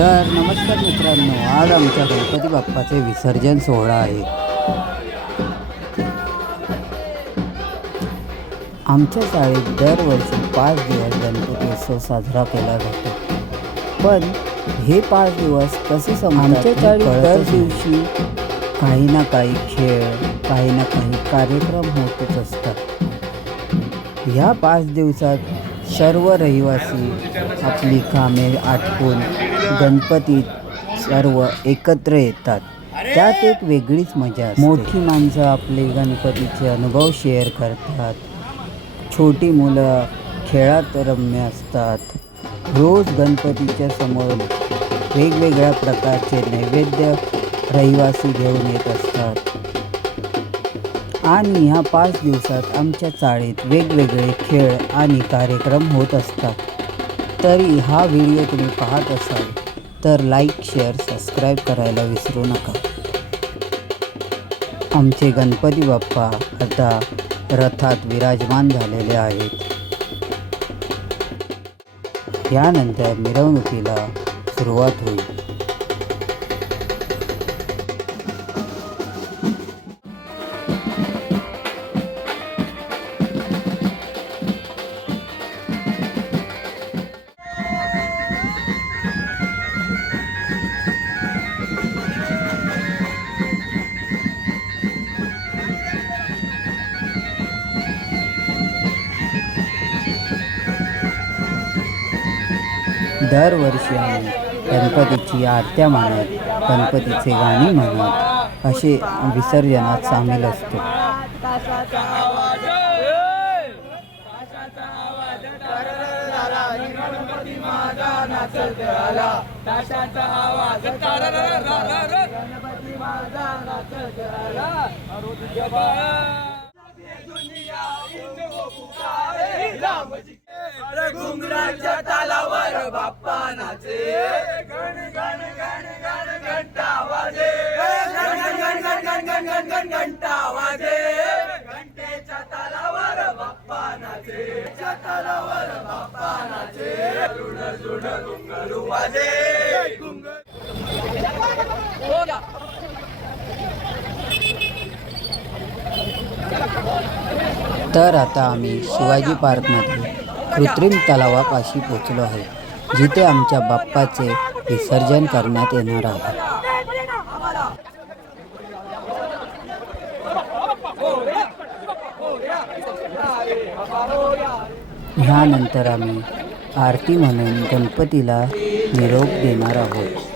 तर नमस्कार मित्रांनो, आज आमच्या गणपती बाप्पाचे विसर्जन सोहळा आहे। आमच्या शाळेत दरवर्षी 5 दिवस गणपती उत्सव साजरा केला जातो। पण हे 5 दिवस कसे संपतात आमच्या शाळेत दर दिवशी काही ना काही खेळ, काही ना काही कार्यक्रम होतच असतात। या 5 दिवसात सर्व रहिवासी आपली कामे आटपून गणपतीत सर्व एकत्र येतात। त्यात एक वेगळीच मजा असते। मोठी माणसं आपले गणपतीचे अनुभव शेअर करतात, छोटी मुलं खेळात रम्य असतात। रोज गणपतीच्या समोर वेगवेगळ्या प्रकारचे नैवेद्य रहिवासी घेऊन येत असतात आणि ह्या 5 दिवसात आमच्या शाळेत वेगवेगळे खेळ आणि कार्यक्रम होत असतात। तरी हा व्हिडिओ तुम्ही पाहत असाल तर लाईक, शेअर, सबस्क्राईब करायला विसरू नका। आमचे गणपती बाप्पा आता रथात विराजमान झालेले आहेत। यानंतर मिरवणुकीला सुरुवात होईल। दरवर्षी आम्ही गणपतीची आरत्या म्हणत, गणपतीचे गाणी म्हणत असे विसर्जनात सामील असतो। घुंगराच्या तालावर बाप्पा नाचे, गण गण गण गण घंटा वाजे, गण गण गण गण गण गण गण घंटा वाजे, घंटेच्या तालावर बाप्पा नाचे, च्या तालावर बाप्पा नाचे, रुण रुण घुंगरू वाजे, तर आता आम्ही शिवाजी पार्कमध्ये कृत्रिम तलावापाशी पोचलो आहे, जिथे आमच्या बाप्पाचे विसर्जन करण्यात येणार आहे। ह्यानंतर आम्ही आरती म्हणून गणपतीला निरोप देणार आहोत।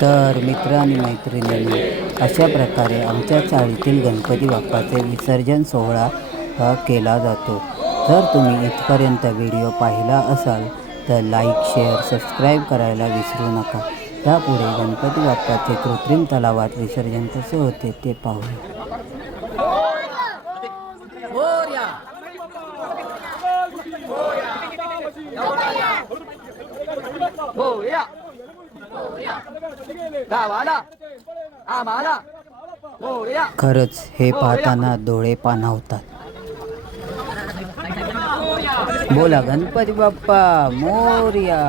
तर मित्र आणि मैत्रिणींनी अशा प्रकारे आमच्या चाळीतील गणपती बाप्पाचे विसर्जन सोहळा केला जातो। जर तुम्ही इथपर्यंत व्हिडिओ पाहिला असाल तर लाईक, शेअर, सबस्क्राईब करायला विसरू नका। त्यापुढे गणपती बाप्पाचे कृत्रिम तलावात विसर्जन कसे होते ते पाहूया। खरंच हे पाहताना डोळे पाणावतात। बोला गणपती बाप्पा मोरया।